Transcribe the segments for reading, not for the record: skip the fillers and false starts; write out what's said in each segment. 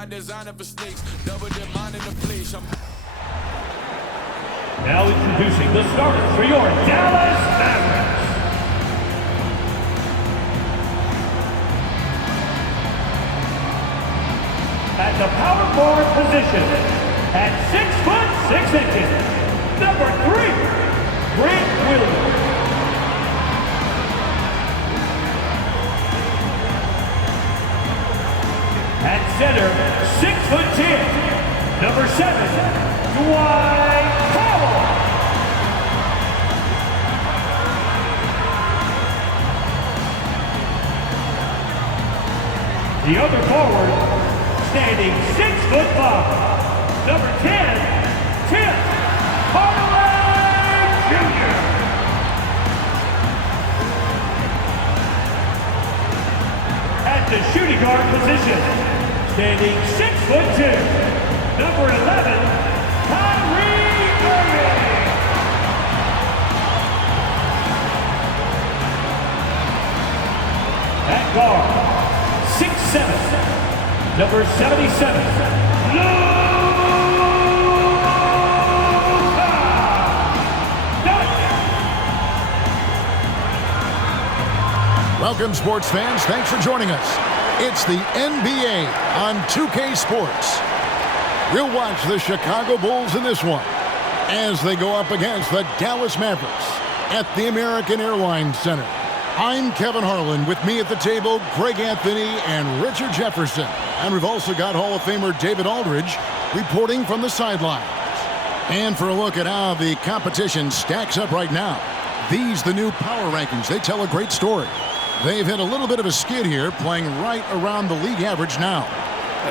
my designer for snakes. Double the mind in the place. Now introducing the starters for your Dallas Mavericks. At the power forward position, at 6'6", number 3, Grant Williams. At center, 6'10", number 7, Dwight Powell. The other forward, standing 6'5", number 10, Tim Hardaway Jr. At the shooting guard position, standing 6'2", number 11, Kyrie Irving. At guard, 6'7", number 77, Welcome, sports fans. Thanks for joining us. It's the NBA on 2K Sports. We'll watch the Chicago Bulls in this one as they go up against the Dallas Mavericks at the American Airlines Center. I'm Kevin Harlan. With me at the table, Greg Anthony and Richard Jefferson. And we've also got Hall of Famer David Aldridge reporting from the sidelines. And for a look at how the competition stacks up right now, these, the new power rankings, they tell a great story. They've hit a little bit of a skid here, playing right around the league average now.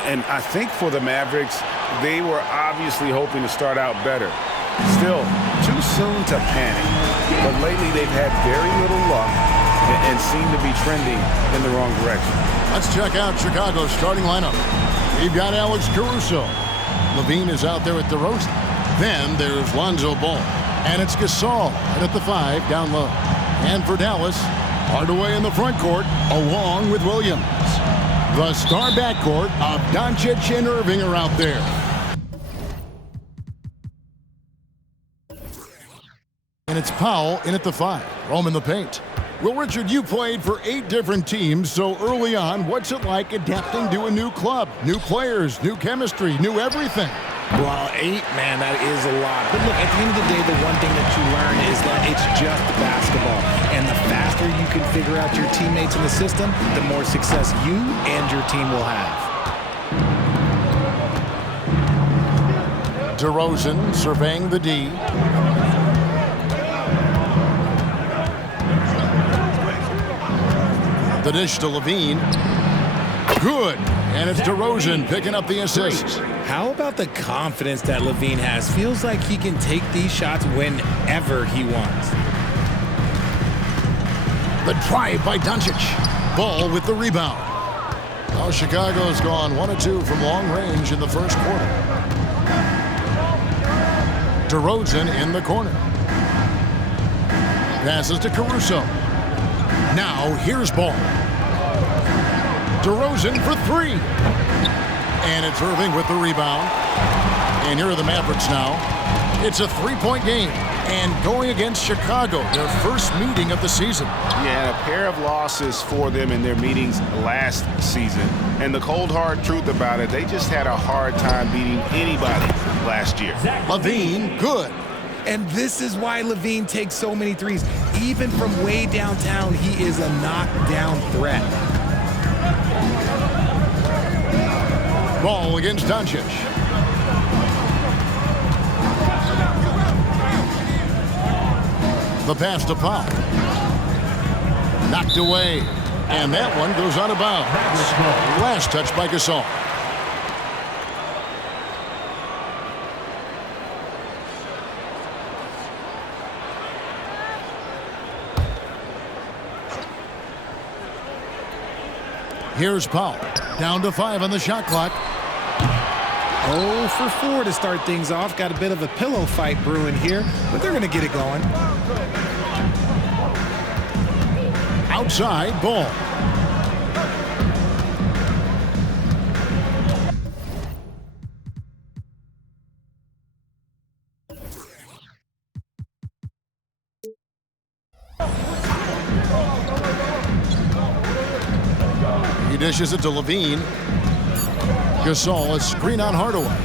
And I think for the Mavericks, they were obviously hoping to start out better. Still, too soon to panic. But lately, they've had very little luck and seem to be trending in the wrong direction. Let's check out Chicago's starting lineup. We've got Alex Caruso. Levine is out there at DeRozan. Then there's Lonzo Ball. And it's Gasol at the 5 down low. And for Dallas, Hardaway in the front court, along with Williams. The star backcourt of Doncic and Irving are out there. And it's Powell in at the 5, Rome in the paint. Well, Richard, you played for 8 different teams, so early on, what's it like adapting to a new club? New players, new chemistry, new everything. Well, 8, man, that is a lot. But look, at the end of the day, the one thing that you learn is that it's just basketball. And the faster you can figure out your teammates in the system, the more success you and your team will have. DeRozan surveying the D. The dish to Levine. Good. And it's DeRozan picking up the assist. How about the confidence that Levine has? Feels like he can take these shots whenever he wants. The drive by Doncic. Ball with the rebound. Well, Chicago's gone 1 of 2 from long range in the first quarter. DeRozan in the corner. Passes to Caruso. Now here's Ball. DeRozan for 3. And it's Irving with the rebound. And here are the Mavericks now. It's a 3-point game. And going against Chicago, their first meeting of the season. Yeah, a pair of losses for them in their meetings last season. And the cold, hard truth about it, they just had a hard time beating anybody last year. Levine, good. And this is why Levine takes so many threes. Even from way downtown, he is a knockdown threat. Ball against Doncic. The pass to Powell. Knocked away. And that one goes out of bounds. Last touch by Gasol. Here's Powell. Down to 5 on the shot clock. 0 for 4 to start things off. Got a bit of a pillow fight brewing here, but they're going to get it going. Outside, Ball. dishes it to Levine. Gasol, a screen on Hardaway.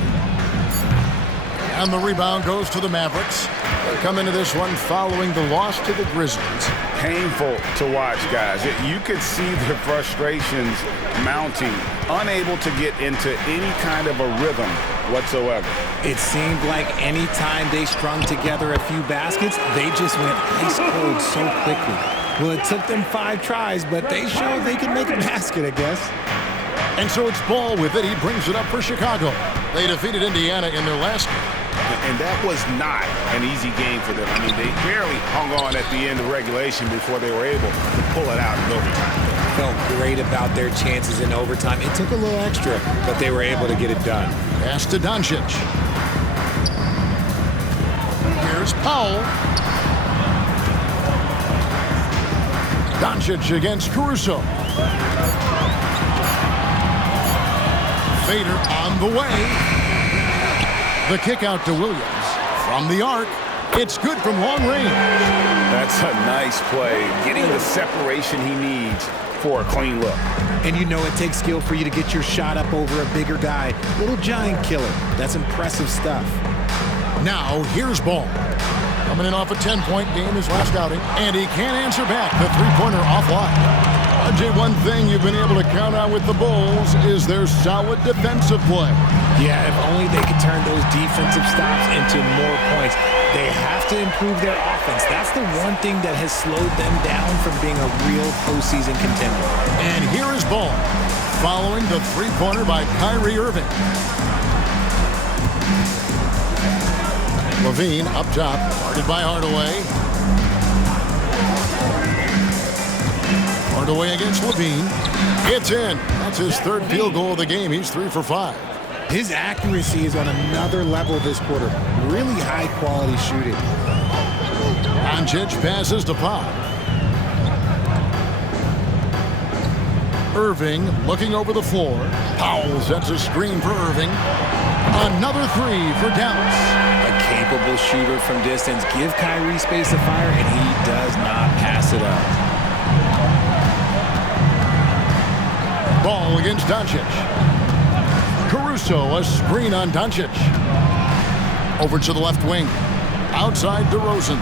And the rebound goes to the Mavericks. They come into this one following the loss to the Grizzlies. Painful to watch, guys. You could see the frustrations mounting, unable to get into any kind of a rhythm whatsoever. It seemed like any time they strung together a few baskets, they just went ice cold so quickly. Well, it took them 5 tries, but they showed they could make a basket, I guess. And so it's Ball with it. He brings it up for Chicago. They defeated Indiana in their last game. And that was not an easy game for them. I mean, they barely hung on at the end of regulation before they were able to pull it out in overtime. Felt great about their chances in overtime. It took a little extra, but they were able to get it done. Pass to Doncic. Here's Powell. Doncic against Caruso. Fader on the way. The kick out to Williams. From the arc, it's good from long range. That's a nice play, getting the separation he needs for a clean look. And you know it takes skill for you to get your shot up over a bigger guy. Little giant killer. That's impressive stuff. Now, here's Ball. Coming in off a 10-point game his last outing, and he can't answer back. The three-pointer offline. RJ, one thing you've been able to count on with the Bulls is their solid defensive play. Yeah, if only they could turn those defensive stops into more points. They have to improve their offense. That's the one thing that has slowed them down from being a real postseason contender. And here is Ball, following the three-pointer by Kyrie Irving. Levine up top, guarded by Hardaway. Hardaway against Levine. It's in. That's his third field goal of the game. He's 3 for 5. His accuracy is on another level this quarter. Really high-quality shooting. Doncic passes to Pop. Irving looking over the floor. Powell sets a screen for Irving. Another 3 for Dallas. A capable shooter from distance. Give Kyrie space to fire, and he does not pass it up. Ball against Doncic. Caruso, a screen on Doncic. Over to the left wing. Outside DeRozan.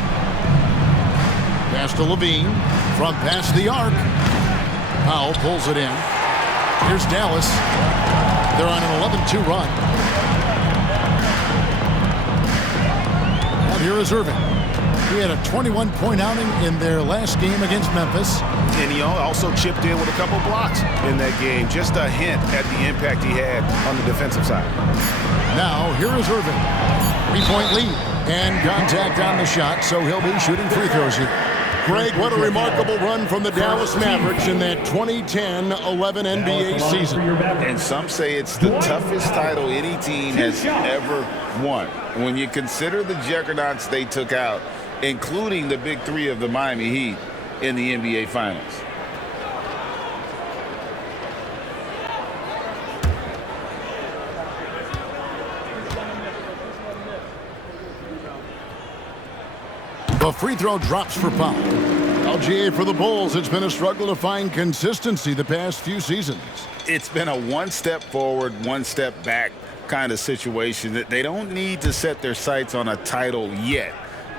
Pass to Levine. From past the arc. Powell pulls it in. Here's Dallas. They're on an 11-2 run. And here is Irving. He had a 21-point outing in their last game against Memphis. And he also chipped in with a couple blocks in that game. Just a hint at the impact he had on the defensive side. Now, here is Irving. 3-point lead. And contact on the shot, so he'll be shooting free throws here. Greg, what a remarkable run from the Dallas Mavericks in that 2010-11 NBA season. And some say it's the toughest title any team has ever won. When you consider the juggernauts they took out, including the big 3 of the Miami Heat in the NBA Finals. The free throw drops for Powell. LGA for the Bulls. It's been a struggle to find consistency the past few seasons. It's been a one step forward, one step back kind of situation. That they don't need to set their sights on a title yet.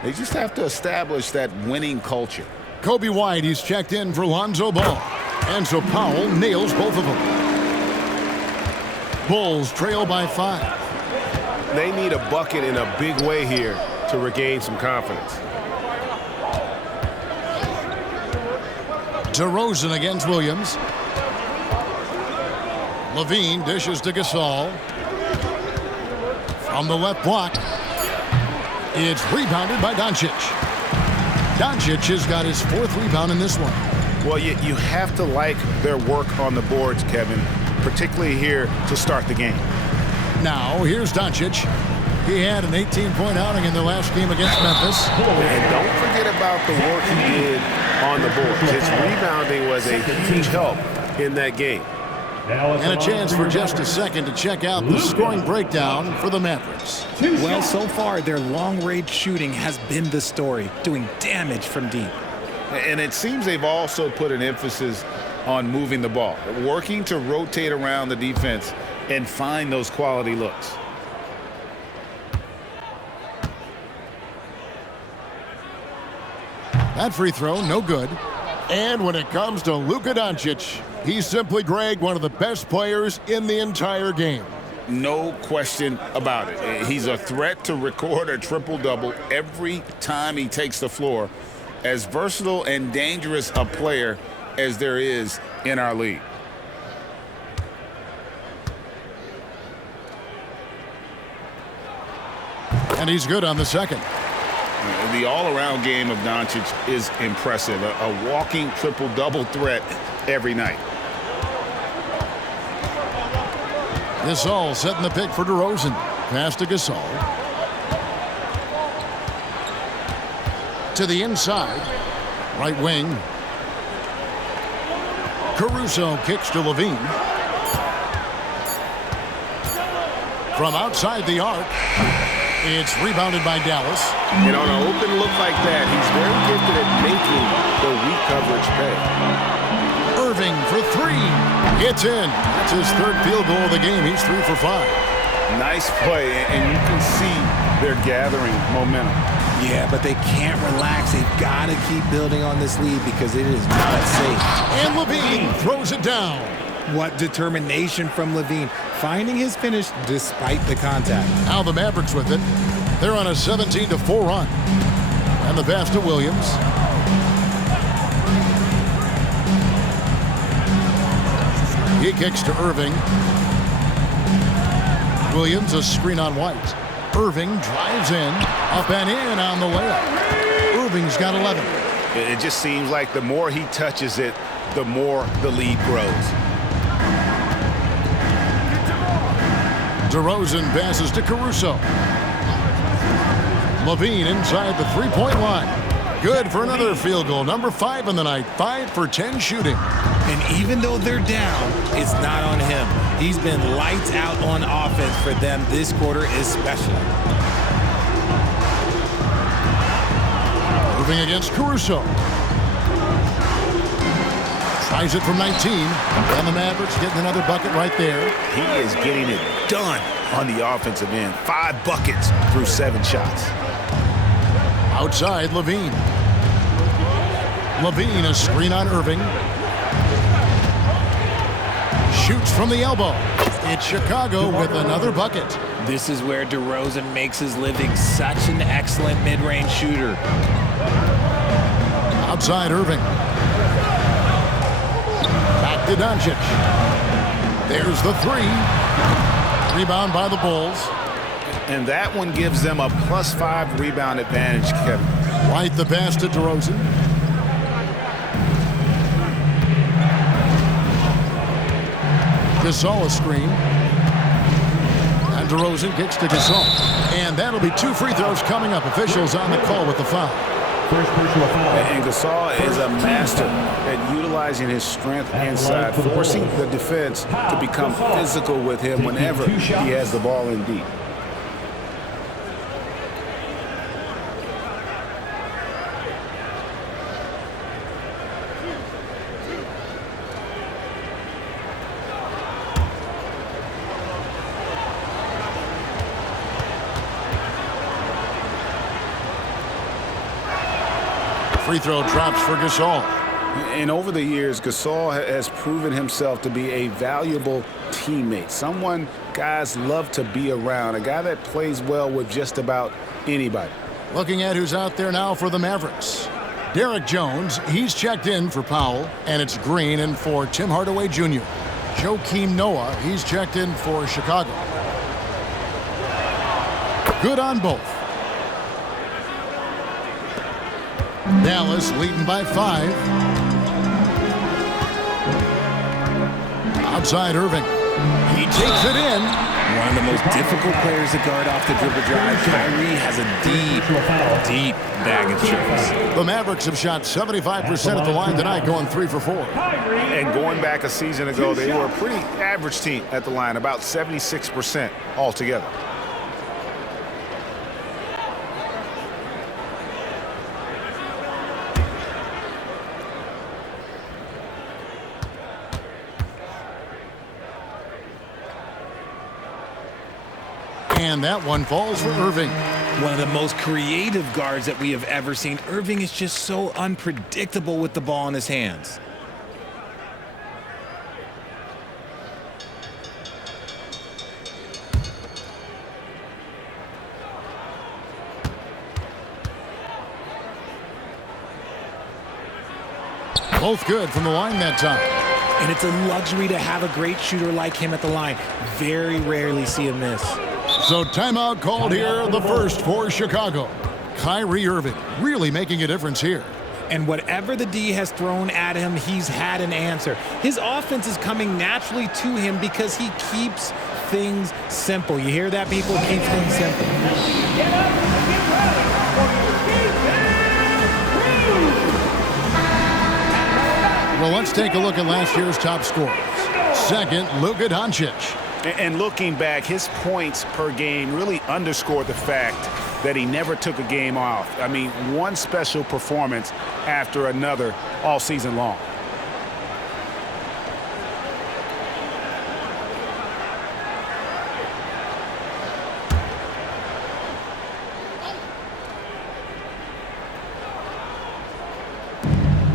They just have to establish that winning culture. Kobe White, he's checked in for Lonzo Ball. And so Powell nails both of them. Bulls trail by 5. They need a bucket in a big way here to regain some confidence. DeRozan against Williams. Levine dishes to Gasol. From the left block. It's rebounded by Doncic. Doncic has got his 4th rebound in this one. Well, you have to like their work on the boards, Kevin, particularly here to start the game. Now, here's Doncic. He had an 18-point outing in the last game against Memphis. And don't forget about the work he did on the boards. His rebounding was a huge help in that game. And a chance for just a second to check out the scoring breakdown for the Mavericks. Well, so far, their long-range shooting has been the story, doing damage from deep. And it seems they've also put an emphasis on moving the ball, working to rotate around the defense and find those quality looks. That free throw, no good. And when it comes to Luka Doncic, he's simply, Greg, one of the best players in the entire game. No question about it. He's a threat to record a triple-double every time he takes the floor. As versatile and dangerous a player as there is in our league. And he's good on the second. The all-around game of Doncic is impressive. A walking triple-double threat every night. Gasol setting the pick for DeRozan. Pass to Gasol. To the inside. Right wing. Caruso kicks to Levine. From outside the arc. It's rebounded by Dallas. And on an open look like that, he's very gifted at making the weak coverage pay. Irving for three. It's in. That's his third field goal of the game. He's 3 for 5. Nice play, and you can see they're gathering momentum. Yeah, but they can't relax. They've got to keep building on this lead because it is not safe. And Levine throws it down. What determination from Levine, finding his finish despite the contact. Now the Mavericks with it. They're on a 17-4 run. And the pass to Williams. He kicks to Irving. Williams, a screen on White. Irving drives in, up and in on the layup. Irving's got 11. It just seems like the more he touches it, the more the lead grows. DeRozan passes to Caruso. Levine inside the three-point line. Good for another field goal. Number 5 in the night. 5 for 10 shooting. And even though they're down, it's not on him. He's been lights out on offense for them this quarter especially. Moving against Caruso. Tries it from 19. And the Mavericks getting another bucket right there. He is getting it done on the offensive end. 5 buckets through 7 shots. Outside, Levine. Levine, a screen on Irving. Shoots from the elbow. It's Chicago with another bucket. This is where DeRozan makes his living. Such an excellent mid-range shooter. Outside, Irving. Back to Doncic. There's the 3. Rebound by the Bulls. And that one gives them a +5 rebound advantage, Kevin. White the pass to DeRozan. Gasol a screen. And DeRozan kicks to Gasol. And that'll be 2 free throws coming up. Officials on the call with the foul. First personal foul. And Gasol is a master at utilizing his strength inside, forcing the defense to become physical with him whenever he has the ball in deep. Free throw drops for Gasol. And over the years, Gasol has proven himself to be a valuable teammate, someone guys love to be around, a guy that plays well with just about anybody. Looking at who's out there now for the Mavericks. Derek Jones, he's checked in for Powell, and it's Green in for Tim Hardaway Jr. Joakim Noah, he's checked in for Chicago. Good on both. Dallas leading by 5. Outside Irving. He takes it in. One of the most difficult players to guard off the dribble drive. Kyrie has a deep bag of tricks. The Mavericks have shot 75% at the line tonight, going 3 for 4. And going back a season ago, they were a pretty average team at the line, about 76% altogether. And that one falls for Irving. One of the most creative guards that we have ever seen. Irving is just so unpredictable with the ball in his hands. Both good from the line that time. And it's a luxury to have a great shooter like him at the line. Very rarely see him miss. So timeout called here, the first for Chicago. Kyrie Irving really making a difference here. And whatever the D has thrown at him, he's had an answer. His offense is coming naturally to him because he keeps things simple. You hear that, people? Keep things simple. Get up and get ready for your defense. Well, let's take a look at last year's top scorers. Second, Luka Doncic. And looking back, his points per game really underscored the fact that he never took a game off. I mean, one special performance after another all season long.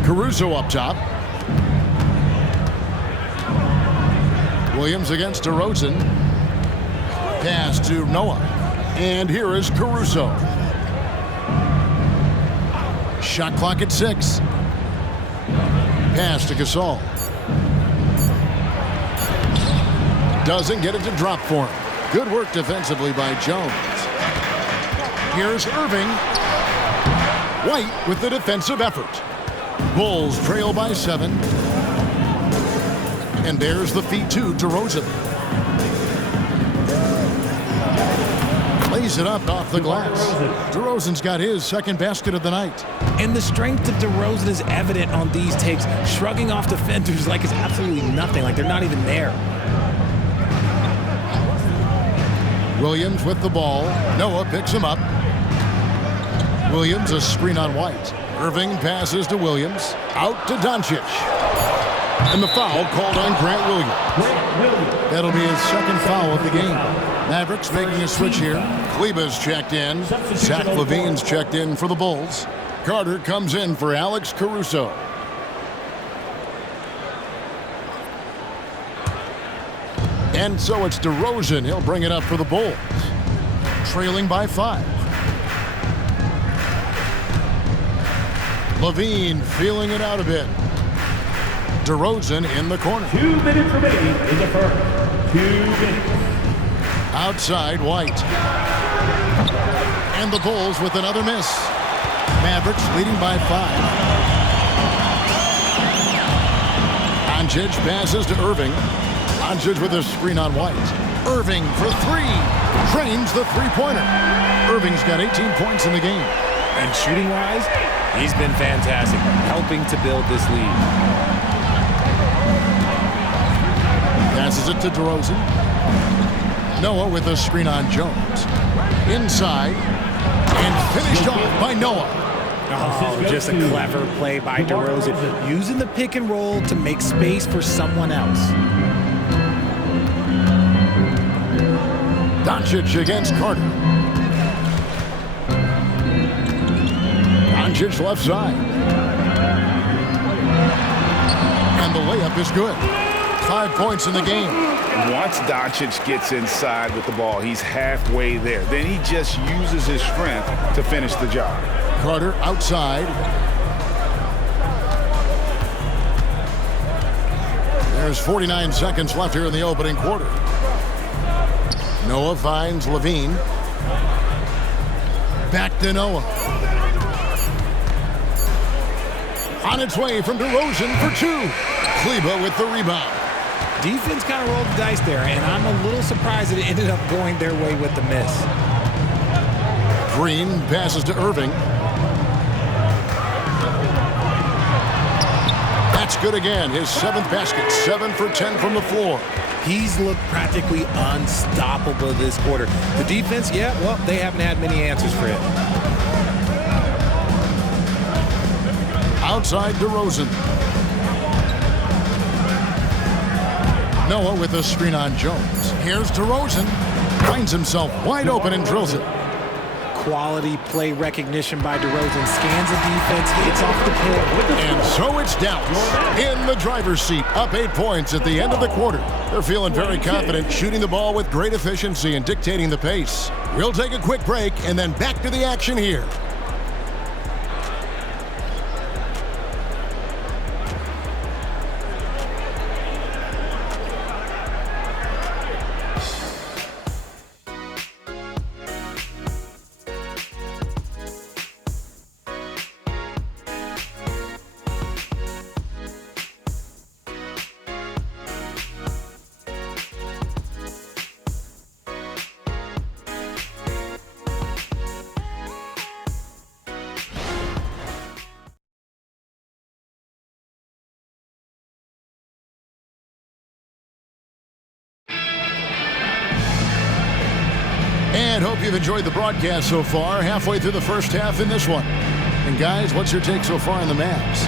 Caruso up top. Williams against DeRozan. Pass to Noah. And here is Caruso. Shot clock at 6. Pass to Gasol. Doesn't get it to drop for him. Good work defensively by Jones. Here's Irving. White with the defensive effort. Bulls trail by 7. And there's the feed to DeRozan. Lays it up off the glass. DeRozan's got his second basket of the night. And the strength of DeRozan is evident on these takes, shrugging off defenders like it's absolutely nothing, like they're not even there. Williams with the ball. Noah picks him up. Williams a screen on White. Irving passes to Williams. Out to Doncic. And the foul called on Grant Williams. That'll be his second foul of the game. Mavericks making a switch here. Kleba's checked in. Zach LaVine's checked in for the Bulls. Carter comes in for Alex Caruso. And so it's DeRozan. He'll bring it up for the Bulls. Trailing by 5. LaVine feeling it out a bit. DeRozan in the corner. 2 minutes remaining in the first. 2 minutes. Outside, White. And the Bulls with another miss. Mavericks leading by 5. Doncic passes to Irving. Doncic with a screen on White. Irving for 3. Drains the three-pointer. Irving's got 18 points in the game. And shooting-wise, he's been fantastic, helping to build this lead. Passes it to DeRozan. Noah with a screen on Jones. Inside. And finished off by Noah. Oh, just a clever play by DeRozan, using the pick and roll to make space for someone else. Doncic against Carter. Doncic left side. And the layup is good. 5 points in the game. Once Doncic gets inside with the ball, he's halfway there. Then he just uses his strength to finish the job. Carter outside. There's 49 seconds left here in the opening quarter. Noah finds LaVine. Back to Noah. On its way from DeRozan for 2. Kleba with the rebound. Defense kind of rolled the dice there, and I'm a little surprised that it ended up going their way with the miss. Green passes to Irving. That's good again. His 7th basket. 7 for 10 from the floor. He's looked practically unstoppable this quarter. The defense, yeah, well, they haven't had many answers for it. Outside DeRozan. Noah with a screen on Jones. Here's DeRozan. Finds himself wide open and drills it. Quality play recognition by DeRozan. Scans the defense, hits off the pick. And so it's Dallas in the driver's seat, up 8 points at the end of the quarter. They're feeling very confident, shooting the ball with great efficiency and dictating the pace. We'll take a quick break and then back to the action here. And hope you've enjoyed the broadcast so far. Halfway through the first half in this one. And guys, what's your take so far on the Mavs?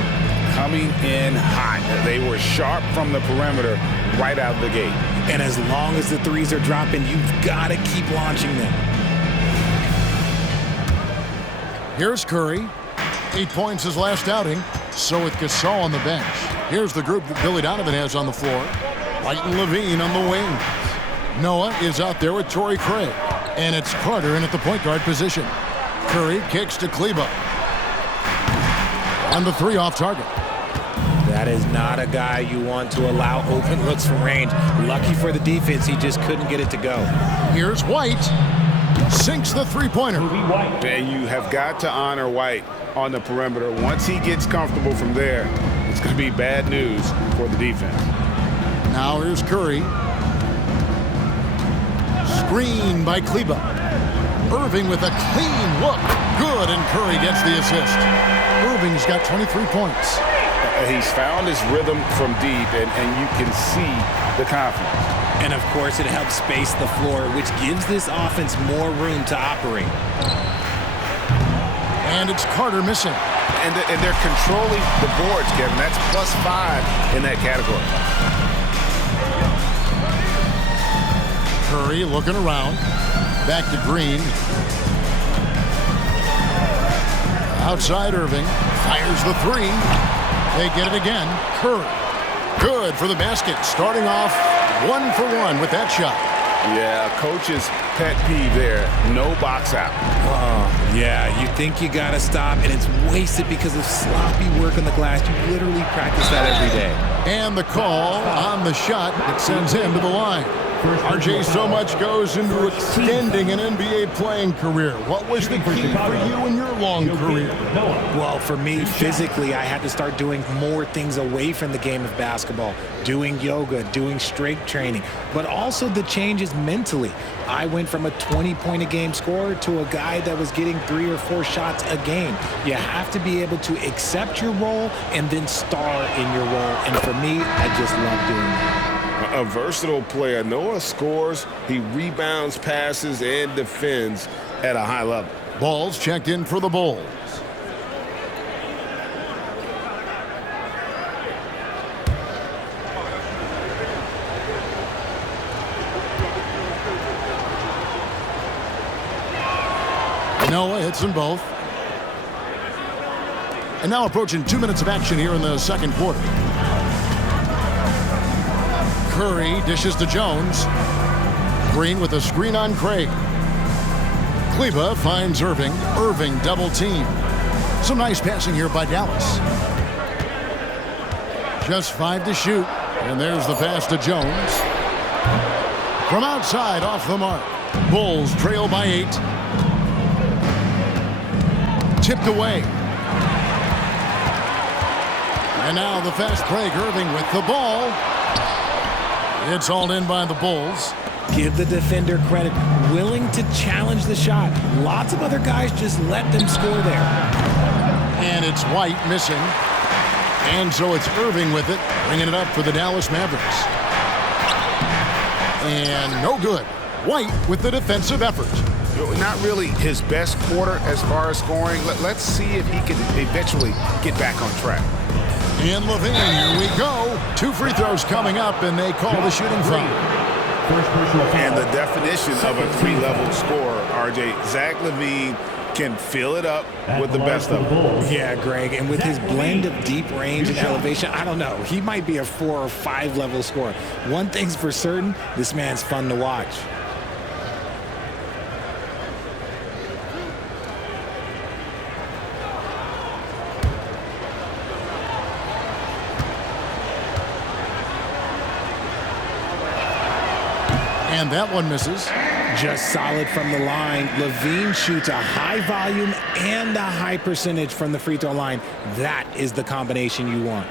Coming in hot. They were sharp from the perimeter right out of the gate. And as long as the threes are dropping, you've got to keep launching them. Here's Curry. 8 points his last outing. So with Gasol on the bench. Here's the group that Billy Donovan has on the floor. White and Levine on the wing. Noah is out there with Torrey Craig. And it's Carter in at the point guard position. Curry kicks to Kleber. On the 3 off target. That is not a guy you want to allow open looks from range. Lucky for the defense, he just couldn't get it to go. Here's White. Sinks the three-pointer. And you have got to honor White on the perimeter. Once he gets comfortable from there, it's going to be bad news for the defense. Now here's Curry. Screen by Kleber. Irving with a clean look. Good, and Curry gets the assist. Irving's got 23 points. He's found his rhythm from deep, and you can see the confidence. And, of course, it helps space the floor, which gives this offense more room to operate. And it's Carter missing. And they're controlling the boards, Kevin. That's +5 in that category. Curry looking around. Back to Green. Outside Irving. Fires the 3. They get it again. Curry. Good for the basket. Starting off 1 for 1 with that shot. Yeah, coach's pet peeve there. No box out. Yeah, you think you got to stop, and it's wasted because of sloppy work on the glass. You literally practice that every day. And the call on the shot that sends him to the line. RJ, so much goes into extending an NBA playing career. What was the key for you in your long career? Well, for me, physically, I had to start doing more things away from the game of basketball. Doing yoga, doing strength training, but also the changes mentally. I went from a 20-point-a-game scorer to a guy that was getting 3 or 4 shots a game. You have to be able to accept your role and then star in your role. And for me, I just love doing that. A versatile player. Noah scores, he rebounds, passes, and defends at a high level. Ball's checked in for the Bulls. Noah hits them both. And now approaching 2 minutes of action here in the second quarter. Curry dishes to Jones. Green with a screen on Craig. Kleber finds Irving. Irving double team. Some nice passing here by Dallas. Just 5 to shoot. And there's the pass to Jones. From outside off the mark. Bulls trail by 8. Tipped away. And now the fast break. Irving with the ball. It's hauled in by the Bulls. Give the defender credit. Willing to challenge the shot. Lots of other guys just let them score there. And it's White missing. And so it's Irving with it, bringing it up for the Dallas Mavericks. And no good. White with the defensive effort. Not really his best quarter as far as scoring. Let's see if he can eventually get back on track. And Levine, here we go. 2 free throws coming up, and they call the shooting foul. And the definition of a 3-level scorer, RJ, Zach Levine can fill it up with the best of them. Yeah, Greg, and with his blend of deep range and elevation, I don't know. He might be a 4 or 5 level scorer. One thing's for certain, this man's fun to watch. And that one misses. Just solid from the line. Levine shoots a high volume and a high percentage from the free throw line. That is the combination you want.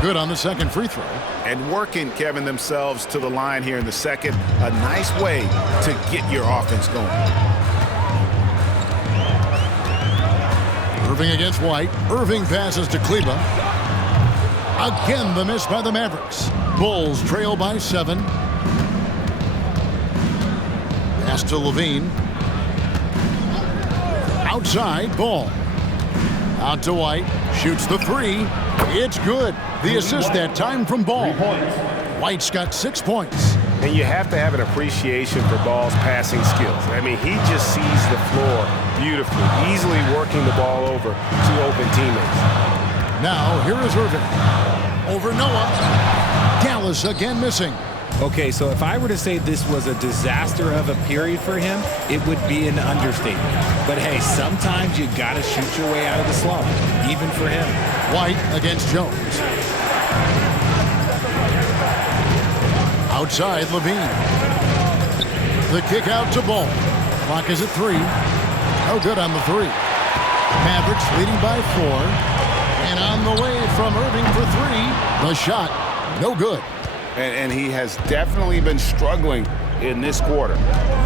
Good on the second free throw. And working, Kevin, themselves to the line here in the second. A nice way to get your offense going. Irving against White. Irving passes to Kleba. Again, the miss by the Mavericks. Bulls trail by 7. Pass to Levine. Outside, Ball. Out to White. Shoots the 3. It's good. The assist that time from Ball. White's got 6 points. And you have to have an appreciation for Ball's passing skills. I mean, he just sees the floor beautifully, easily working the ball over to open teammates. Now, here is Irving. Over Noah. Dallas again missing. Okay, so if I were to say this was a disaster of a period for him, it would be an understatement. But hey, sometimes you gotta shoot your way out of the slump, even for him. White against Jones. Outside, Levine. The kick out to Ball. Clock is at 3. No good on the 3. Mavericks leading by 4. And on the way from Irving for 3. The shot, no good. And he has definitely been struggling in this quarter.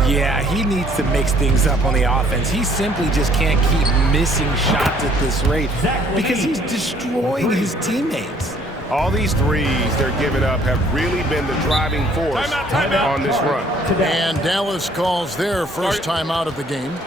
Yeah, he needs to mix things up on the offense. He simply just can't keep missing shots at this rate because he's destroying his teammates. All these threes they're giving up have really been the driving force on this run. And Dallas calls their first timeout of the game.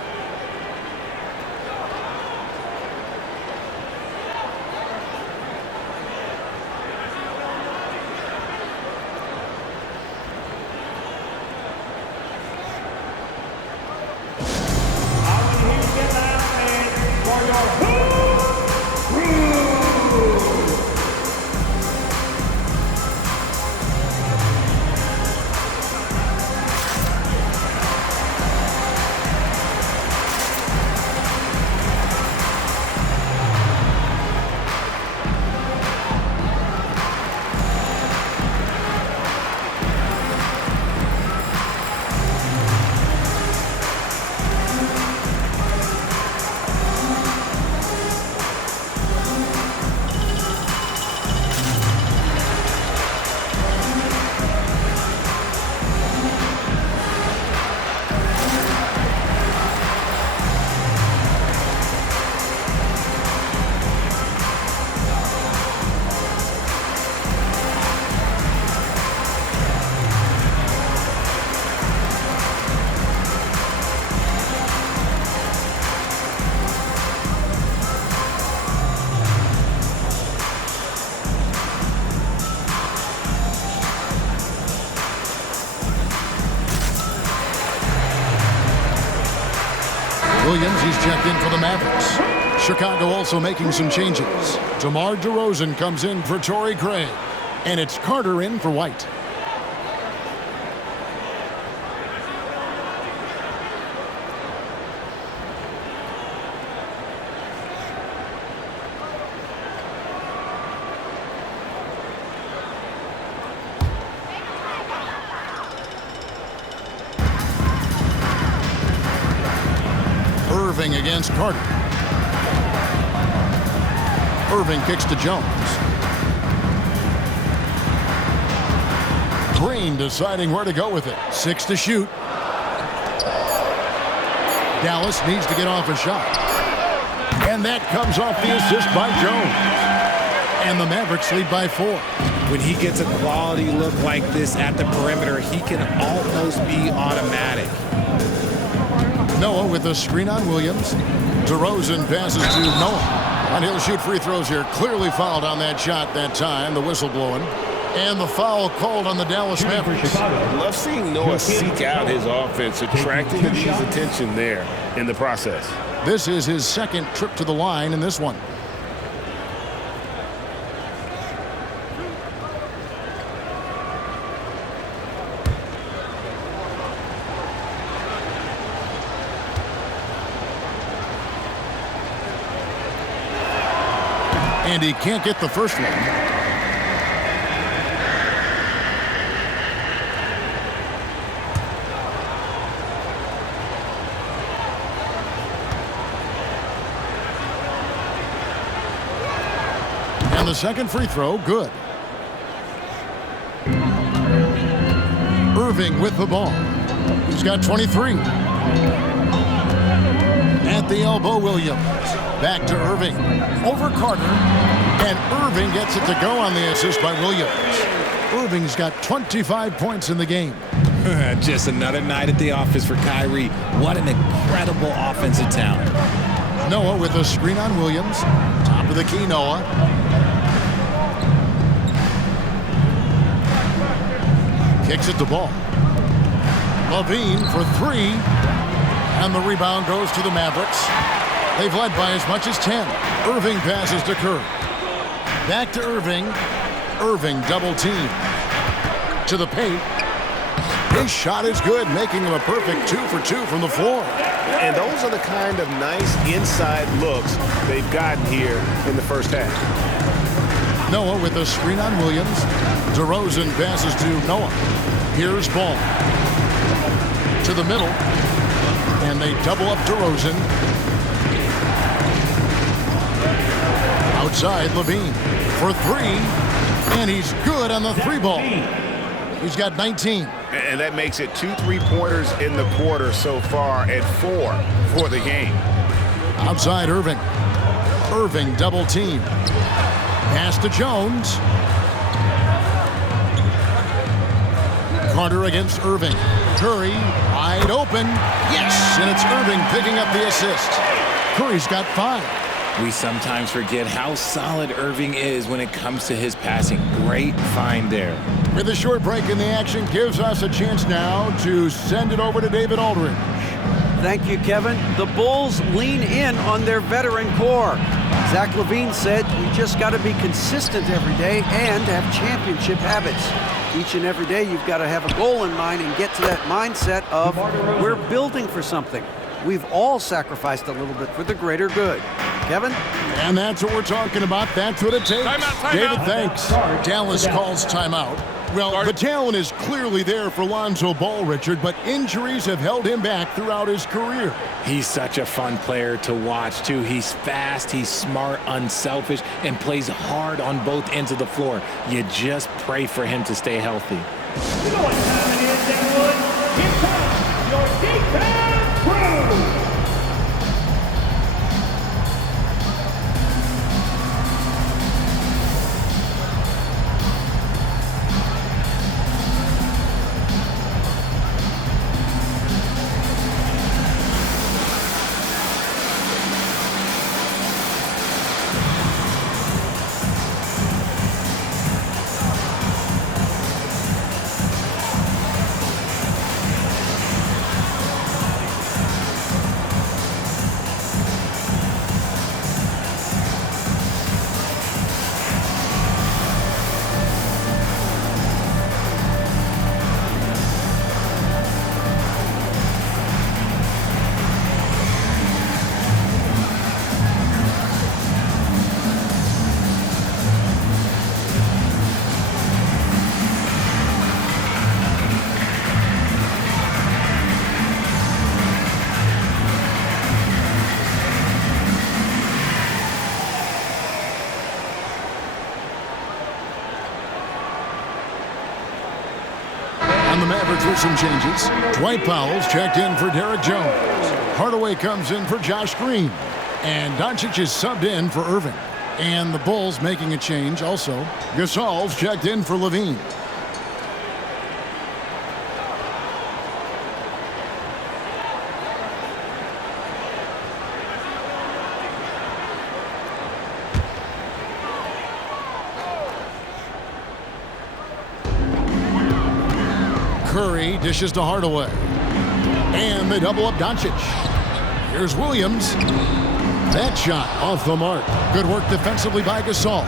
Williams, he's checked in for the Mavericks. Chicago also making some changes. DeMar DeRozan comes in for Torrey Craig. And it's Carter in for White. Irving against Carter. Irving kicks to Jones. Green deciding where to go with it. 6 to shoot. Dallas needs to get off a shot. And that comes off the assist by Jones. And the Mavericks lead by 4. When he gets a quality look like this at the perimeter, he can almost be automatic. Noah with a screen on Williams. DeRozan passes to Noah. And he'll shoot free throws here. Clearly fouled on that shot that time. The whistle blowing. And the foul called on the Dallas Mavericks. Love seeing Noah seek out his offense, attracting the D's attention there in the process. This is his second trip to the line in this one. And he can't get the first one. And the second free throw, good. Irving with the ball. He's got 23. At the elbow, Williams. Back to Irving. Over Carter. And Irving gets it to go on the assist by Williams. Irving's got 25 points in the game. Just another night at the office for Kyrie. What an incredible offensive talent. Noah with a screen on Williams. Top of the key, Noah. Kicks it to ball. Levine for 3. And the rebound goes to the Mavericks. They've led by as much as 10. Irving passes to Kerr. Back to Irving. Irving double team. To the paint. His shot is good, making him a perfect 2 for 2 from the floor. And those are the kind of nice inside looks they've gotten here in the first half. Noah with a screen on Williams. DeRozan passes to Noah. Here's ball. To the middle. And they double up DeRozan. Outside, Levine for 3. And he's good on the 3 ball. He's got 19. And that makes it 2 3-pointers in the quarter so far and 4 for the game. Outside, Irving. Irving double team. Pass to Jones. Carter against Irving. Curry wide open. Yes! And it's Irving picking up the assist. Curry's got 5. We sometimes forget how solid Irving is when it comes to his passing. Great find there. With a short break in the action, gives us a chance now to send it over to David Aldridge. Thank you, Kevin. The Bulls lean in on their veteran core. Zach LaVine said, you just got to be consistent every day and have championship habits. Each and every day, you've got to have a goal in mind and get to that mindset of we're building for something. We've all sacrificed a little bit for the greater good. Kevin? And that's what we're talking about. That's what it takes. Timeout. David, thanks. Dallas calls timeout. Well, the talent is clearly there for Lonzo Ball, Richard, but injuries have held him back throughout his career. He's such a fun player to watch, too. He's fast, he's smart, unselfish, and plays hard on both ends of the floor. You just pray for him to stay healthy. You know what time it is, Deadwood? Here comes your defense crew! And the Mavericks with some changes. Dwight Powell's checked in for Derek Jones. Hardaway comes in for Josh Green. And Doncic is subbed in for Irving. And the Bulls making a change also. Gasol's checked in for Levine. Curry dishes to Hardaway. And they double up Doncic. Here's Williams. That shot off the mark. Good work defensively by Gasol.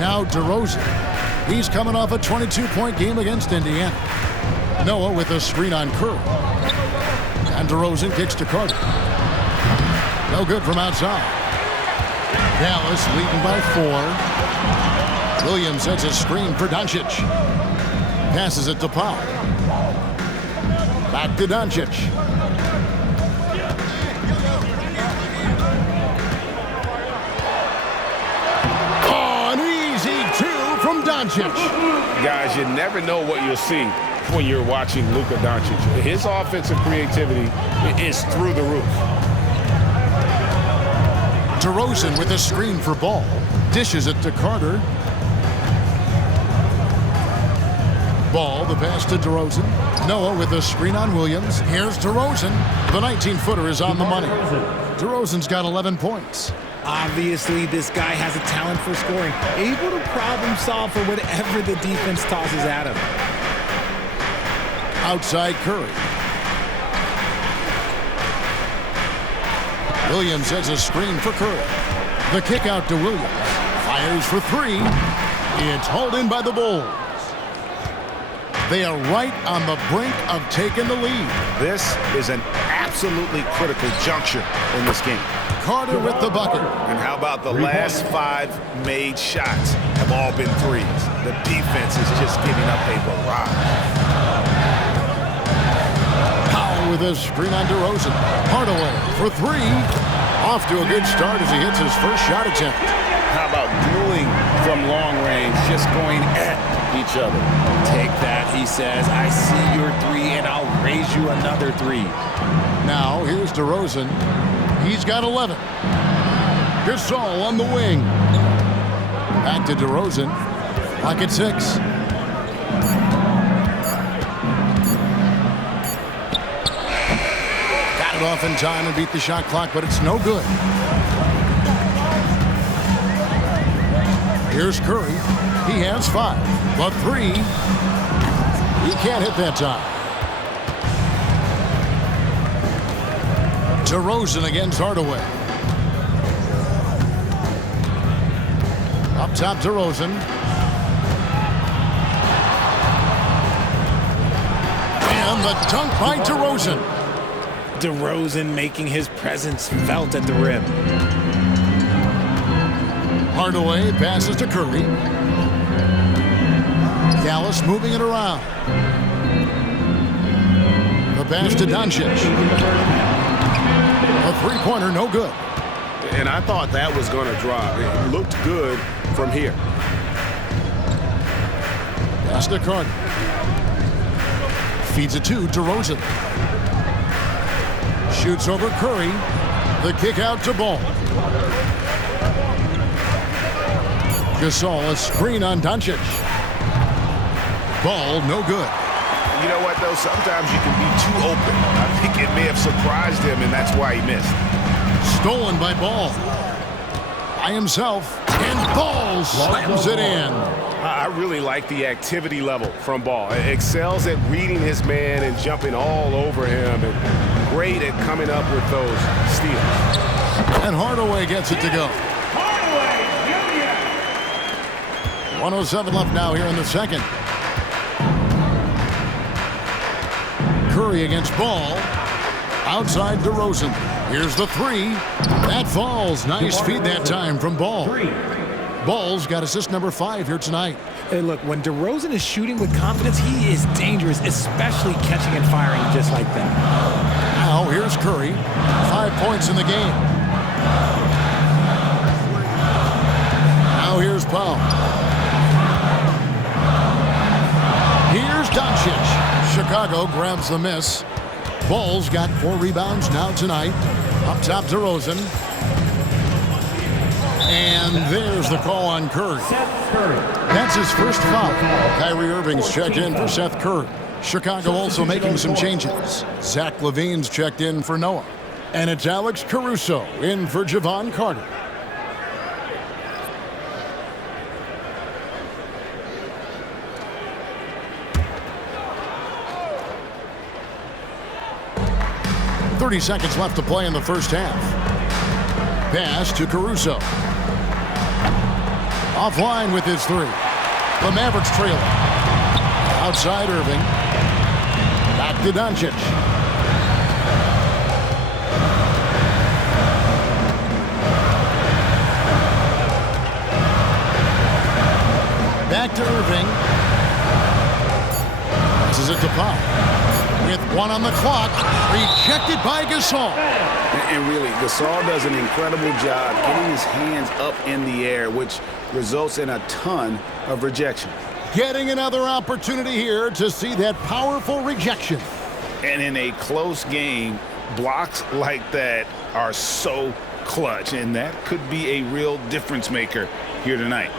Now DeRozan. He's coming off a 22-point game against Indiana. Noah with a screen on Curry. And DeRozan kicks to Carter. No good from outside. Dallas leading by 4. Williams sets a screen for Doncic. Passes it to Powell. Back to Doncic. Oh, an easy 2 from Doncic. Guys, you never know what you'll see when you're watching Luka Doncic. His offensive creativity is through the roof. DeRozan with a screen for Ball. Dishes it to Carter. Ball, the pass to DeRozan. Noah with a screen on Williams. Here's DeRozan. The 19-footer is on the money. DeRozan's got 11 points. Obviously, this guy has a talent for scoring. Able to problem solve for whatever the defense tosses at him. Outside Curry. Williams has a screen for Curry. The kick out to Williams. Fires for 3. It's hauled in by the Bulls. They are right on the brink of taking the lead. This is an absolutely critical juncture in this game. Carter with the bucket. And how about the last 5 made shots have all been threes? The defense is just giving up a barrage. Powell with a screen on DeRozan. Hardaway for 3. Off to a good start as he hits his first shot attempt. How about dueling from long range, just going at each other? Take that, he says. I see your 3, and I'll raise you another 3. Now, here's DeRozan. He's got 11. Gasol on the wing. Back to DeRozan. Clock at 6. Got it off in time and beat the shot clock, but it's no good. Here's Curry. He has 5, but 3. He can't hit that time. DeRozan against Hardaway. Up top, DeRozan. And the dunk by DeRozan. DeRozan making his presence felt at the rim. Hardaway passes to Curry. Dallas moving it around. The pass to Doncic. A three-pointer, no good. And I thought that was going to drop. It looked good from here. Pass to Carter. Feeds it to DeRozan. Shoots over Curry. The kick out to Ball. Gasol, a screen on Doncic. Ball, no good. You know what, though? Sometimes you can be too open. I think it may have surprised him, and that's why he missed. Stolen by Ball. By himself. And Ball slams it in. I really like the activity level from Ball. Excels at reading his man and jumping all over him, and great at coming up with those steals. And Hardaway gets it to go. 1:07 left now here in the second. Curry against Ball. Outside DeRozan. Here's the 3. That falls. Nice feed that time from Ball. Ball's got assist number 5 here tonight. Hey, look, when DeRozan is shooting with confidence, he is dangerous, especially catching and firing just like that. Now, here's Curry. 5 points in the game. Now, here's Powell. Here's Doncic. Chicago grabs the miss. Ball's got 4 rebounds now tonight. Up top to Rosen. And there's the call on Curry. That's his first foul. Kyrie Irving's checked in for Seth Curry. Chicago also making some changes. Zach LaVine's checked in for Noah. And it's Alex Caruso in for Javon Carter. .30 seconds left to play in the first half. Pass to Caruso. Offline with his three. The Mavericks trailing. Outside Irving. Back to Doncic. Back to Irving. Passes it to Pop. With one on the clock. Rejected by Gasol. And really, Gasol does an incredible job getting his hands up in the air, which results in a ton of rejection. Getting another opportunity here to see that powerful rejection. And in a close game, blocks like that are so clutch, and that could be a real difference maker here tonight.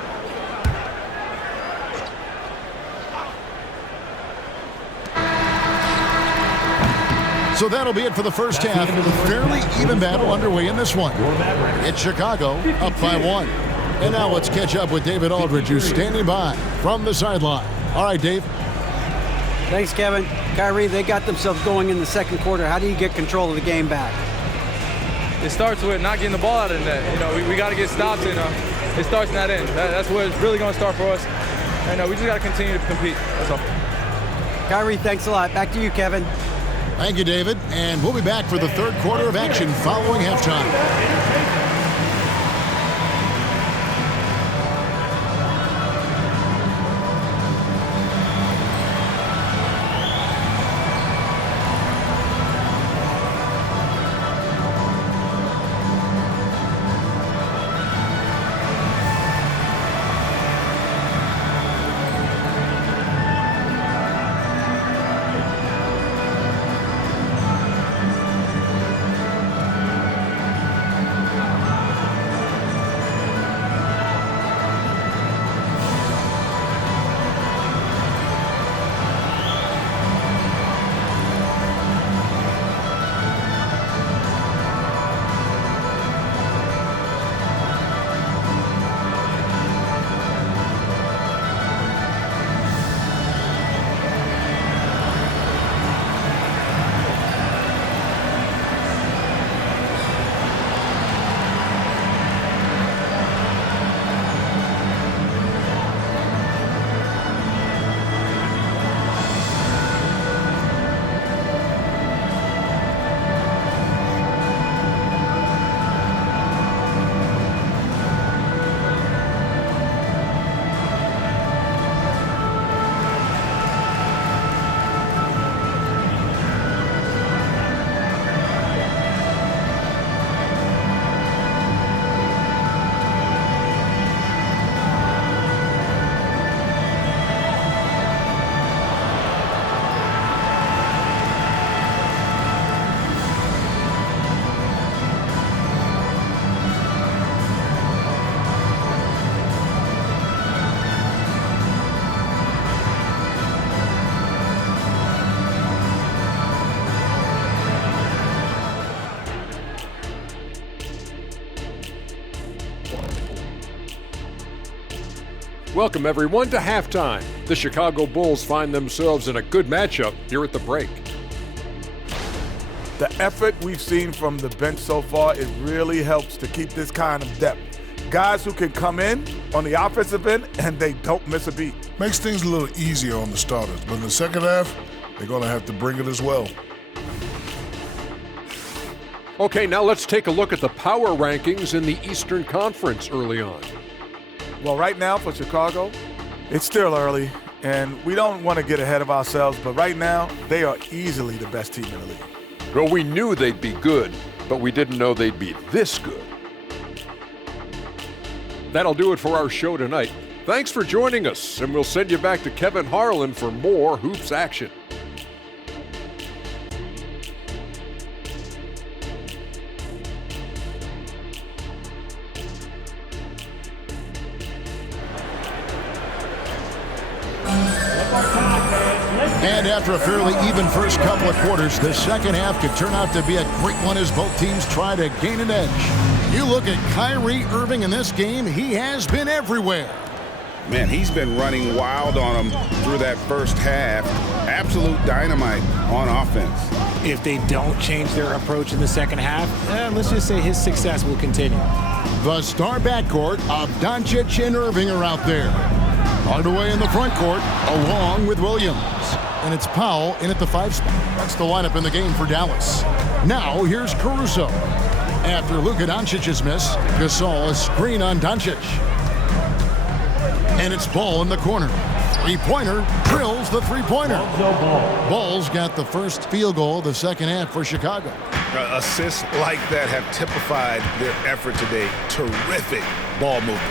So that'll be it for the first half. Fairly even battle underway in this one. It's Chicago up by 1. And now let's catch up with David Aldridge, who's standing by from the sideline. All right, Dave. Thanks, Kevin. Kyrie, they got themselves going in the second quarter. How do you get control of the game back? It starts with not getting the ball out of the net. You know, we got to get stops, and it starts in that end. That's where it's really going to start for us. And we just got to continue to compete. That's all. Kyrie, thanks a lot. Back to you, Kevin. Thank you, David. And we'll be back for the third quarter of action following halftime. Welcome, everyone, to halftime. The Chicago Bulls find themselves in a good matchup here at the break. The effort we've seen from the bench so far, it really helps to keep this kind of depth. Guys who can come in on the offensive end and they don't miss a beat. Makes things a little easier on the starters, but in the second half, they're going to have to bring it as well. Okay, now let's take a look at the power rankings in the Eastern Conference early on. Well, right now for Chicago, it's still early, and we don't want to get ahead of ourselves, but right now, they are easily the best team in the league. Well, we knew they'd be good, but we didn't know they'd be this good. That'll do it for our show tonight. Thanks for joining us, and we'll send you back to Kevin Harlan for more Hoops action. And after a fairly even first couple of quarters, the second half could turn out to be a great one as both teams try to gain an edge. You look at Kyrie Irving in this game, he has been everywhere. Man, he's been running wild on them through that first half. Absolute dynamite on offense. If they don't change their approach in the second half, let's just say his success will continue. The star backcourt of Doncic and Irving are out there. Hardaway in the front court, along with Williams. And it's Powell in at the 5 spot. That's the lineup in the game for Dallas. Now, here's Caruso. After Luka Doncic's miss, Gasol a screen on Doncic. And it's Ball in the corner. Three-pointer drills the three-pointer. Ball's got the first field goal of the second half for Chicago. Assists like that have typified their effort today. Terrific ball movement.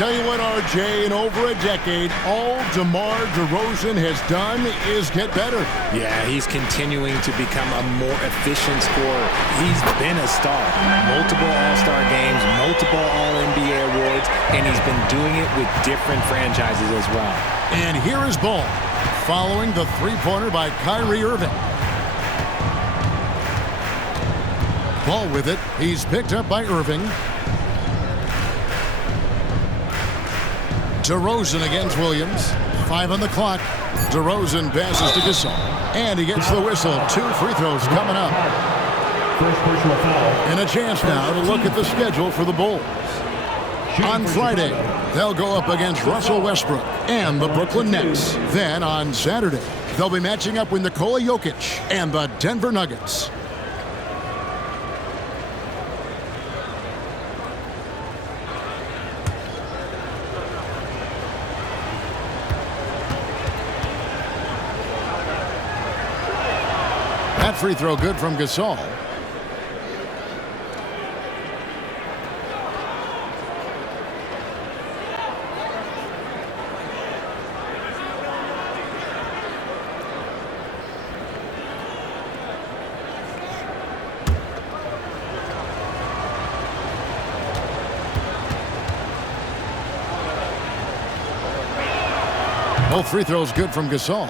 Tell you what, RJ, in over a decade, all DeMar DeRozan has done is get better. Yeah, he's continuing to become a more efficient scorer. He's been a star. Multiple All-Star games, multiple All-NBA awards, and he's been doing it with different franchises as well. And here is Ball, following the three-pointer by Kyrie Irving. Ball with it. He's picked up by Irving. DeRozan against Williams. 5 on the clock. DeRozan passes to Gasol. And he gets the whistle. 2 free throws coming up. First personal foul. And a chance now to look at the schedule for the Bulls. On Friday, they'll go up against Russell Westbrook and the Brooklyn Nets. Then on Saturday, they'll be matching up with Nikola Jokic and the Denver Nuggets. That free throw good from Gasol. Both free throws good from Gasol.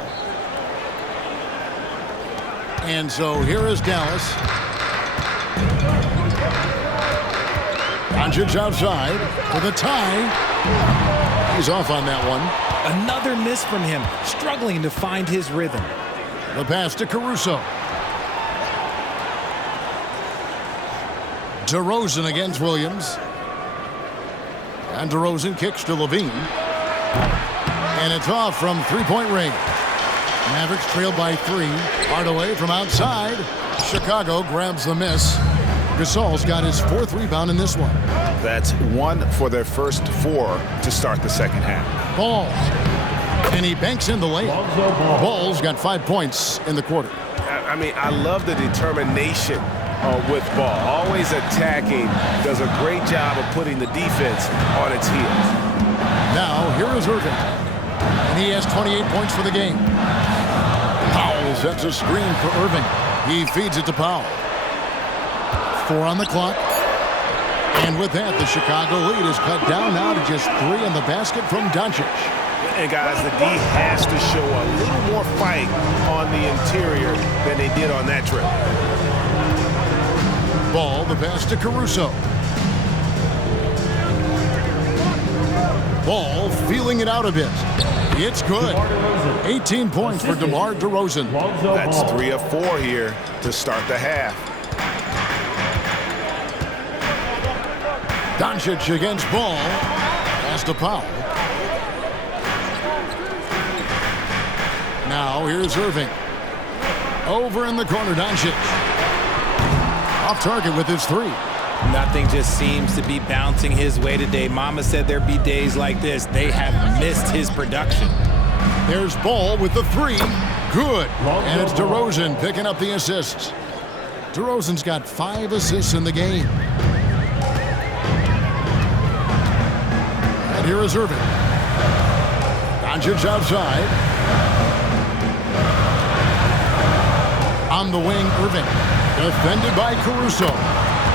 And so here is Dallas. Doncic outside for the tie. He's off on that one. Another miss from him, struggling to find his rhythm. The pass to Caruso. DeRozan against Williams. And DeRozan kicks to Levine. And it's off from three-point range. Mavericks trailed by 3. Hardaway from outside. Chicago grabs the miss. Gasol's got his 4th rebound in this one. That's 1 for their first 4 to start the second half. Ball. And he banks in the layup. Ball's got 5 points in the quarter. I mean, I love the determination with Ball. Always attacking. Does a great job of putting the defense on its heels. Now, here is Irving. And he has 28 points for the game. Powell sets a screen for Irving. He feeds it to Powell. 4 on the clock. And with that, the Chicago lead is cut down now to just 3 in the basket from Doncic. And guys, the D has to show a little more fight on the interior than they did on that trip. Ball, the pass to Caruso. Ball feeling it out a bit. It's good. 18 points for DeMar DeRozan. That's 3 of 4 here to start the half. Doncic against Ball. Pass to Powell. Now here's Irving. Over in the corner, Doncic. Off target with his 3. Nothing just seems to be bouncing his way today. Mama said there'd be days like this. They have missed his production. There's Ball with the 3. Good. And it's DeRozan picking up the assists. DeRozan's got 5 assists in the game. And here is Irving. Doncic outside. On the wing, Irving. Defended by Caruso.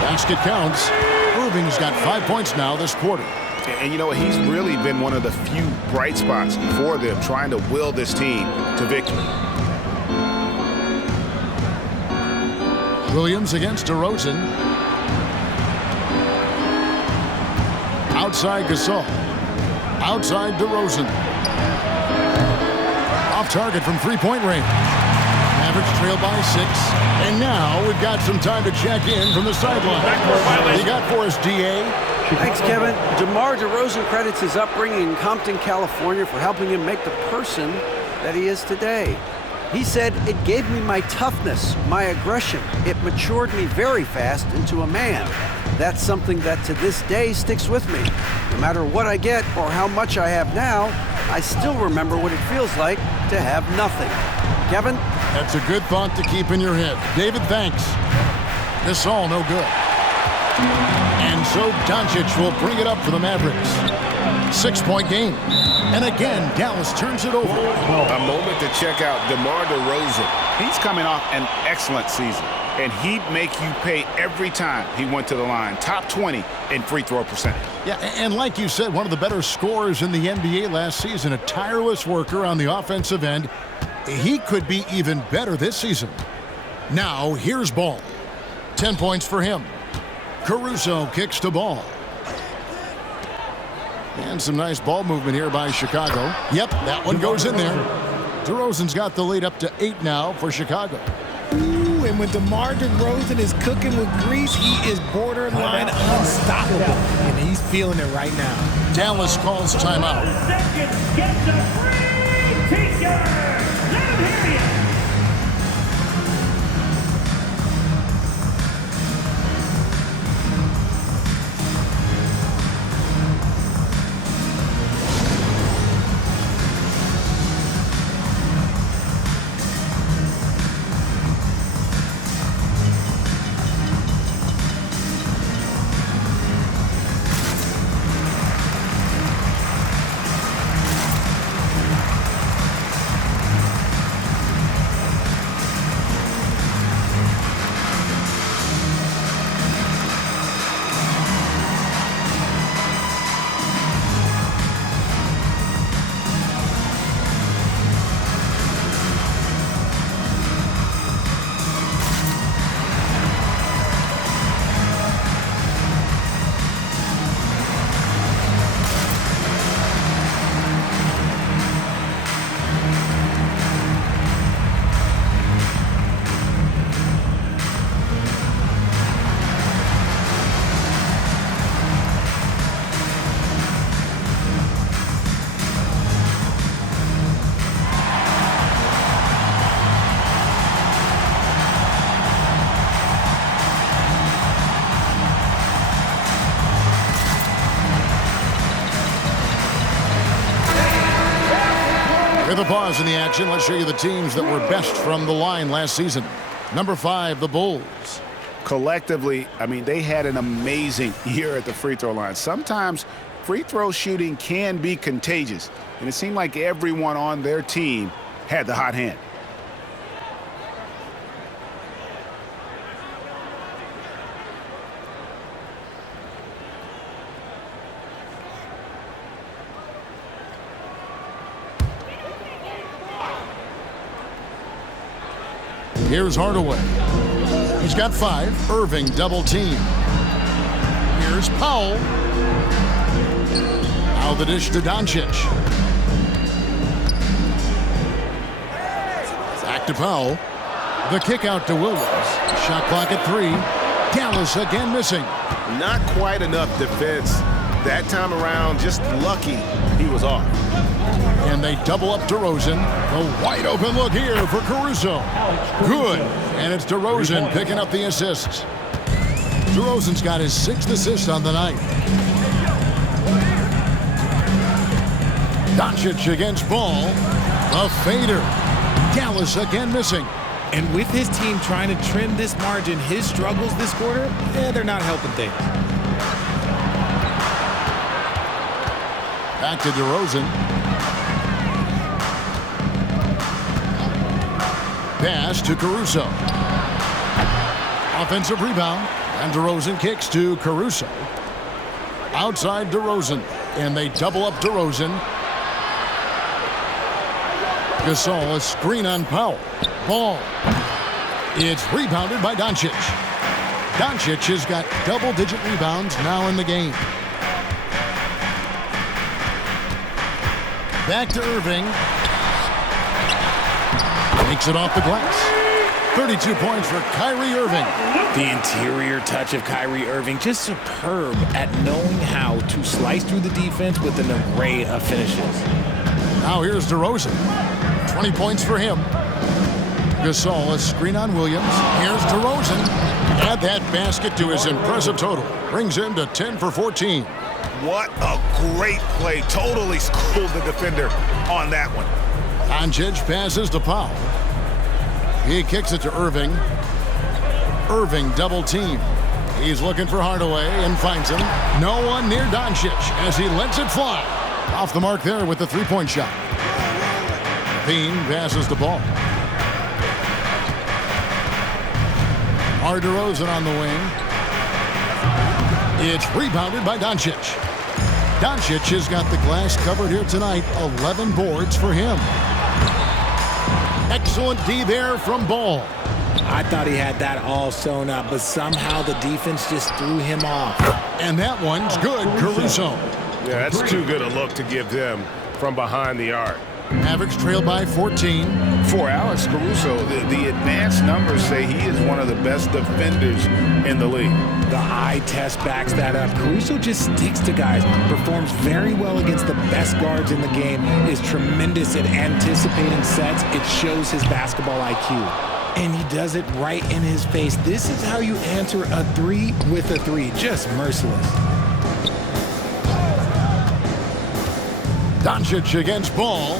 Basket counts. Irving's got 5 points now this quarter. And you know, he's really been one of the few bright spots for them, trying to will this team to victory. Williams against DeRozan. Outside Gasol. Outside DeRozan. Off target from three-point range. Mavericks trail by 6. And now we've got some time to check in from the sideline. You got for us, DA? Thanks, Kevin. DeMar DeRozan credits his upbringing in Compton, California for helping him make the person that he is today. He said, "It gave me my toughness, my aggression. It matured me very fast into a man. That's something that to this day sticks with me. No matter what I get or how much I have now, I still remember what it feels like to have nothing." Kevin? That's a good thought to keep in your head. David, thanks. This all no good. And so Doncic will bring it up for the Mavericks. 6-point game. And again, Dallas turns it over. A moment to check out DeMar DeRozan. He's coming off an excellent season, and he'd make you pay every time he went to the line. Top 20 in free throw percentage. Yeah, and like you said, one of the better scorers in the NBA last season, a tireless worker on the offensive end. He could be even better this season. Now, here's Ball. 10 points for him. Caruso kicks to Ball. And some nice ball movement here by Chicago. Yep, that one goes in there. DeRozan's got the lead up to 8 now for Chicago. Ooh, and when DeMar DeRozan is cooking with grease, he is borderline unstoppable. And he's feeling it right now. Dallas calls timeout. Seconds gets a free t-shirt. Let him hear you. With a pause in the action, let's show you the teams that were best from the line last season. Number 5, the Bulls. Collectively, I mean, they had an amazing year at the free throw line. Sometimes free throw shooting can be contagious, and it seemed like everyone on their team had the hot hand. Here's Hardaway. He's got 5. Irving double team. Here's Powell. Now the dish to Doncic. Back to Powell. The kick out to Williams. Shot clock at 3. Dallas again missing. Not quite enough defense that time around. Just lucky he was off. And they double up DeRozan. A wide open look here for Caruso. Good. And it's DeRozan picking up the assists. DeRozan's got his 6th assist on the night. Doncic against Ball. A fader. Dallas again missing. And with his team trying to trim this margin, his struggles this quarter, they're not helping things. Back to DeRozan. Pass to Caruso. Offensive rebound. And DeRozan kicks to Caruso. Outside DeRozan. And they double up DeRozan. Gasol, a screen on Powell. Ball. It's rebounded by Doncic. Doncic has got double-digit rebounds now in the game. Back to Irving. Takes it off the glass. 32 points for Kyrie Irving. The interior touch of Kyrie Irving, just superb at knowing how to slice through the defense with an array of finishes. Now here's DeRozan. 20 points for him. Gasol, a screen on Williams. Here's DeRozan. Add that basket to his impressive total. Brings him to 10 for 14. What a great play. Totally schooled the defender on that one. Doncic passes to Powell. He kicks it to Irving. Irving double team. He's looking for Hardaway and finds him. No one near Doncic as he lets it fly. Off the mark there with the three-point shot. Bean passes the ball. DeRozan on the wing. It's rebounded by Doncic. Doncic has got the glass covered here tonight. 11 boards for him. Excellent D there from Ball. I thought he had that all sewn up, but somehow the defense just threw him off. And that one's good, Caruso. Yeah, that's too good a look to give them from behind the arc. Mavericks trail by 14. For Alex Caruso, the advanced numbers say he is one of the best defenders in the league. The eye test backs that up. Caruso just sticks to guys, performs very well against the best guards in the game, is tremendous at anticipating sets. It shows his basketball IQ. And he does it right in his face. This is how you answer a three with a three. Just merciless. Doncic against Ball.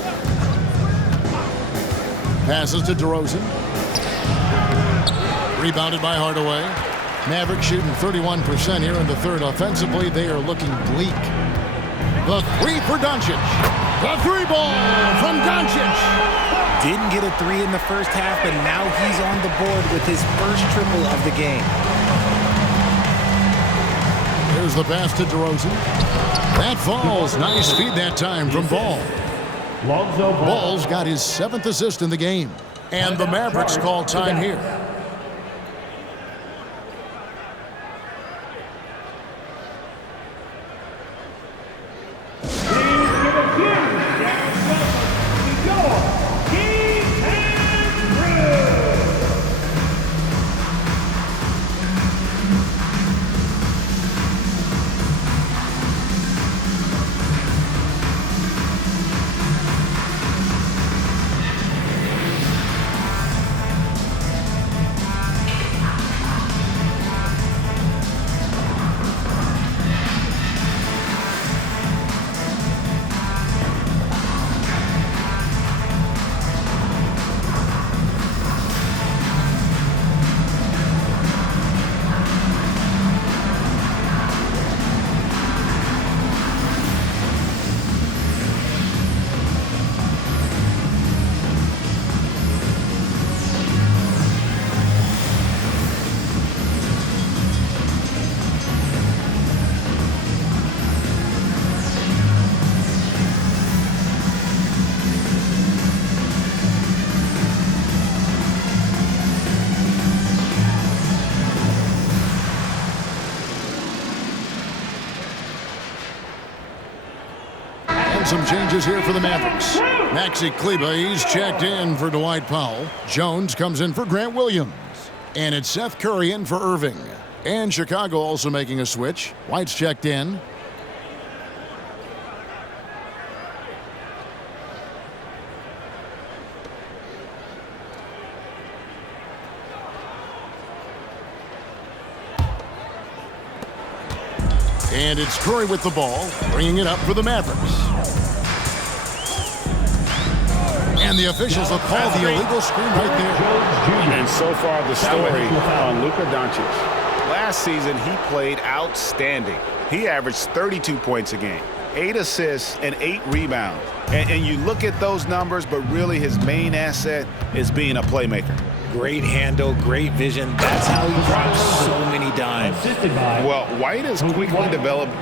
Passes to DeRozan. Rebounded by Hardaway. Mavericks shooting 31% here in the third. Offensively, they are looking bleak. The three for Doncic. The three ball from Doncic. Didn't get a three in the first half, but now he's on the board with his first triple of the game. Here's the pass to DeRozan. That falls. Nice feed that time from Ball. Ball's got his 7th assist in the game. And the Mavericks call time here. Some changes here for the Mavericks. Maxi Kleber, he's checked in for Dwight Powell. Jones comes in for Grant Williams. And it's Seth Curry in for Irving. And Chicago also making a switch. White's checked in. And it's Curry with the ball, bringing it up for the Mavericks. And the officials have called the illegal screen right there. And so far the story on Luka Doncic. Last season he played outstanding. He averaged 32 points a game, 8 assists, and 8 rebounds. And you look at those numbers, but really his main asset is being a playmaker. Great handle, great vision. That's how he drops so many dimes. Well, White has quickly developed